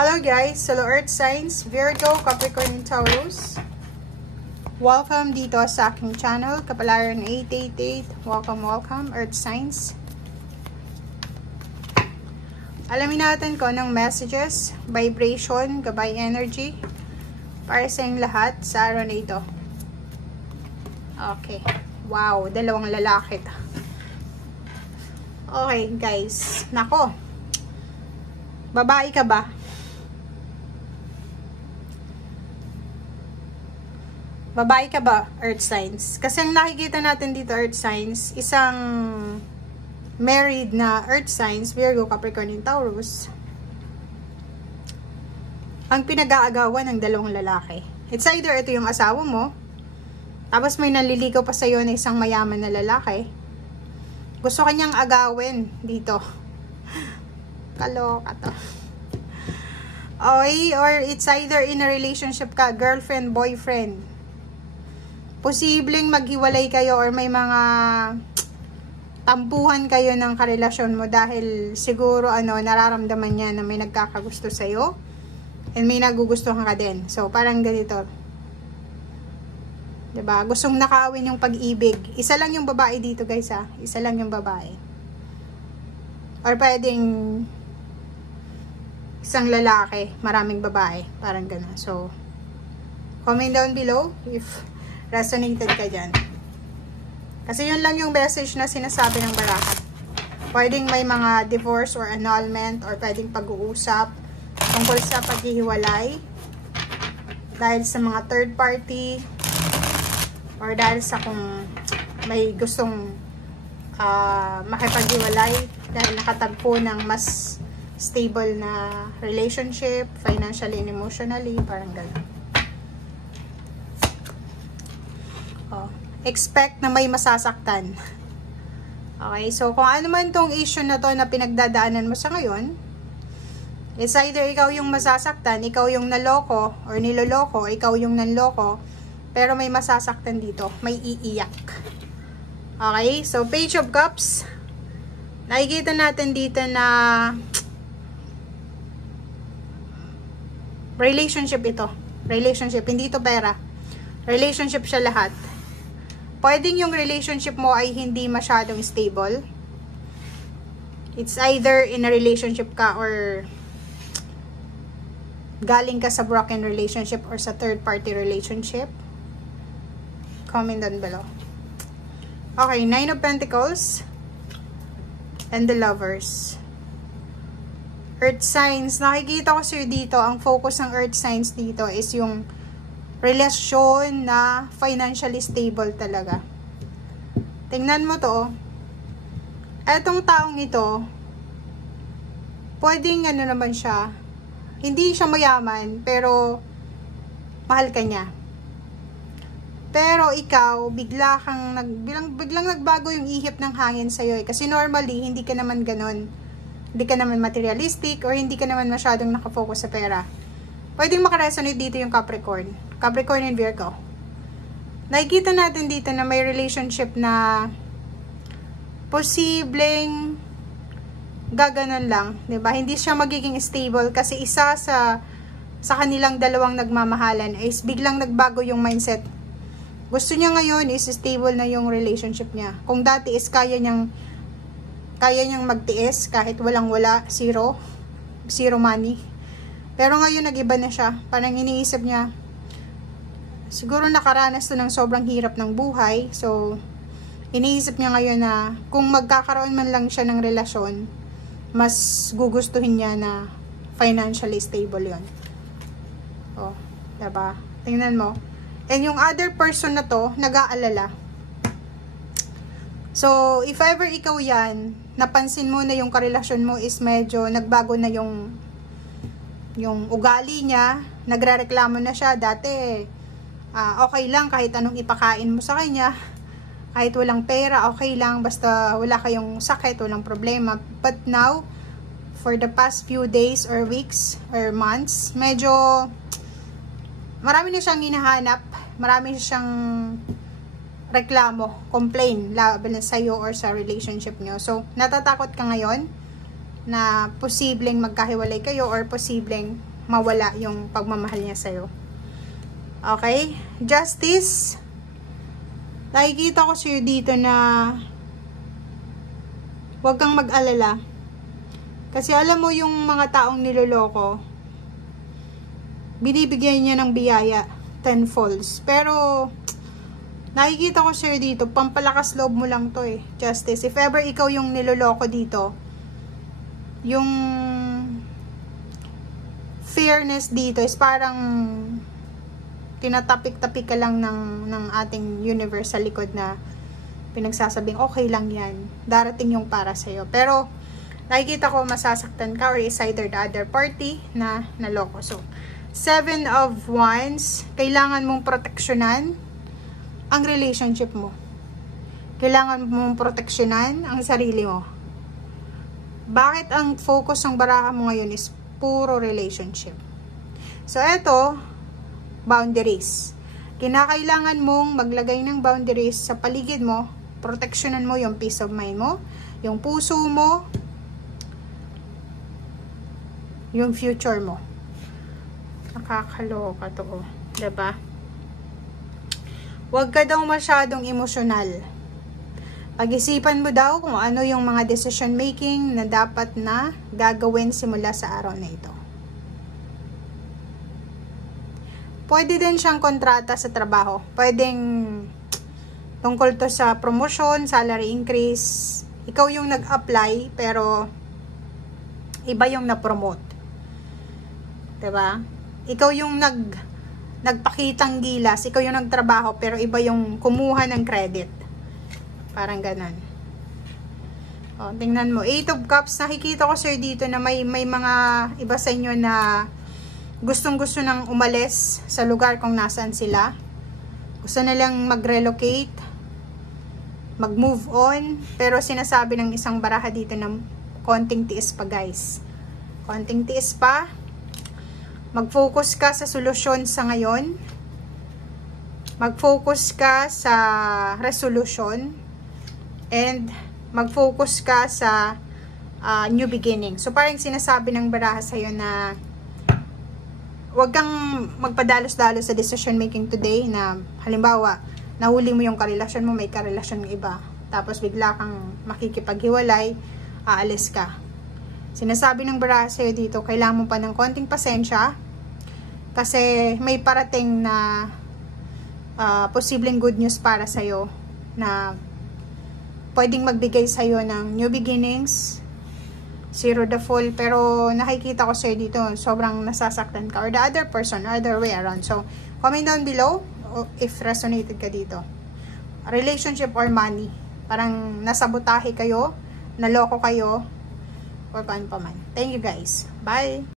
Hello guys, hello Earth Signs, Virgo, Capricorn, and Taurus. Welcome dito sa aking channel, Kapalaran 888. Welcome, Earth Signs. Alamin natin ko ng messages, vibration, gabay energy para sa inyong lahat sa araw na ito. Okay. Wow, dalawang lalaki. Okay guys, nako. Babae ka ba? Babae ka ba, Earth Signs? Kasi ang nakikita natin dito, Earth Signs, isang married na Earth Signs, Virgo, Capricorn, and Taurus, ang pinag-aagawan ng dalawang lalaki. It's either ito yung asawa mo, tapos may nanliligaw pa sa'yo na isang mayaman na lalaki. Gusto kanyang agawin dito. Kaloka to. Okay, or it's either in a relationship ka, girlfriend, boyfriend. Posibleng maghiwalay kayo or may mga tampuhan kayo ng karelasyon mo dahil siguro nararamdaman niya na may nagkakagusto sa'yo and may nagugustuhan ka din. So, parang ganito. Diba? Gustong nakawin yung pag-ibig. Isa lang yung babae dito guys ha. Isa lang yung babae. Or pwedeng isang lalaki, maraming babae. Parang gano'n. So, comment down below if resonated ka dyan. Kasi yun lang yung message na sinasabi ng baraha. Pwedeng may mga divorce or annulment or pwedeng pag-uusap tungkol sa paghihiwalay dahil sa mga third party or dahil sa kung may gustong makipaghiwalay dahil nakatagpo ng mas stable na relationship, financially and emotionally, parang gano'n. Expect na may masasaktan. Okay, so kung ano man tong issue na to na pinagdadaanan mo sa ngayon, it's either ikaw yung masasaktan, ikaw yung naloko or niloloko, ikaw yung nanloko, pero may masasaktan dito, may iiyak. Okay, so Page of Cups, nakikita natin dito na relationship ito. Relationship, hindi ito pera. Relationship siya lahat. Pwedeng yung relationship mo ay hindi masyadong stable. It's either in a relationship ka or galing ka sa broken relationship or sa third party relationship. Comment down below. Okay, Nine of Pentacles and the Lovers. Earth Signs, nakikita ko sa'yo dito, ang focus ng Earth Signs dito is yung relasyon na financially stable talaga. Tingnan mo to. Etong taong ito, pwedeng naman siya, hindi siya mayaman, pero mahal ka niya. Pero ikaw, biglang nagbago yung ihip ng hangin sa'yo. Kasi normally, hindi ka naman ganon. Hindi ka naman materialistic or hindi ka naman masyadong nakafocus sa pera. Pwedeng makaresonate dito yung Capricorn and Virgo. Nakikita natin dito na may relationship na posibleng gaganon lang, 'di ba? Hindi siya magiging stable kasi isa sa kanilang dalawang nagmamahalan is biglang nagbago yung mindset. Gusto niya ngayon is stable na yung relationship niya. Kung dati is kaya niyang magtiis kahit walang-wala, zero money. Pero ngayon nag-iba na siya. Parang iniisip niya, siguro nakaranas to ng sobrang hirap ng buhay. So, iniisip niya ngayon na kung magkakaroon man lang siya ng relasyon, mas gugustuhin niya na financially stable yon. Oh, diba? Tingnan mo. And yung other person na to, nag-aalala. So, if ever ikaw yan, napansin mo na yung karelasyon mo is medyo nagbago na yung ugali niya, nagrereklamo na siya. Dati, okay lang kahit anong ipakain mo sa kanya, kahit walang pera, okay lang, basta wala kayong sakit, walang problema. But now, for the past few days or weeks or months, medyo marami na siyang hinahanap, marami na siyang reklamo, complain laban sa'yo or sa relationship nyo. So, natatakot ka ngayon na posibleng magkahiwalay kayo or posibleng mawala yung pagmamahal niya sa'yo. Okay? Justice. Nakikita ko sa'yo dito na huwag kang mag-alala. Kasi alam mo yung mga taong niloloko, binibigyan niya ng biyaya tenfolds. Pero nakikita ko sa'yo dito, pampalakas loob mo lang to eh. Justice. If ever ikaw yung niloloko dito, yung fairness dito is parang tinatapik-tapik ka lang ng ating universe sa likod na pinagsasabing okay lang yan. Darating yung para sa'yo. Pero nakikita ko masasaktan ka or is either the other party na naloko. So, 7 of Wands, kailangan mong proteksyonan ang relationship mo. Kailangan mong proteksyonan ang sarili mo. Bakit ang focus ng baraha mo ngayon is puro relationship? So, eto, boundaries. Kinakailangan mong maglagay ng boundaries sa paligid mo. Proteksyonan mo yung peace of mind mo, yung puso mo, yung future mo. Nakakaloka to, diba? Huwag ka daw masyadong emosyonal. Pag-isipan mo daw kung ano yung mga decision making na dapat na gagawin simula sa araw na ito. Pwede din siyang kontrata sa trabaho. Pwedeng tungkol to sa promotion, salary increase. Ikaw yung nag-apply pero iba yung na-promote. Diba? Ikaw yung nagpakitang gilas, ikaw yung nagtrabaho, pero iba yung kumuha ng credit. Parang ganun. O, tingnan mo. 8 of Cups, nakikita ko sir dito na may mga iba sa inyo na gustong-gusto nang umalis sa lugar kung nasaan sila. Gusto nilang mag-relocate, mag-move on, pero sinasabi ng isang baraha dito na konting tiis pa guys. Konting tiis pa. Mag-focus ka sa solusyon sa ngayon. Mag-focus ka sa resolution. And mag-focus ka sa new beginning. So parang sinasabi ng baraha sa'yo na huwag kang magpadalos-dalos sa decision making today na halimbawa, nahuli mo yung karelasyon mo, may karelasyon ng iba. Tapos bigla kang makikipaghiwalay, aalis ka. Sinasabi ng baraha sa'yo dito, kailangan mo pa ng konting pasensya kasi may parating na posibleng good news para sa'yo na pwedeng magbigay sa'yo ng new beginnings, zero the full, pero nakikita ko sa'yo dito, sobrang nasasaktan ka or the other person, other way around. So, comment down below if resonated ka dito. Relationship or money. Parang nasabotahe kayo, naloko kayo, or paano pa man. Thank you guys. Bye!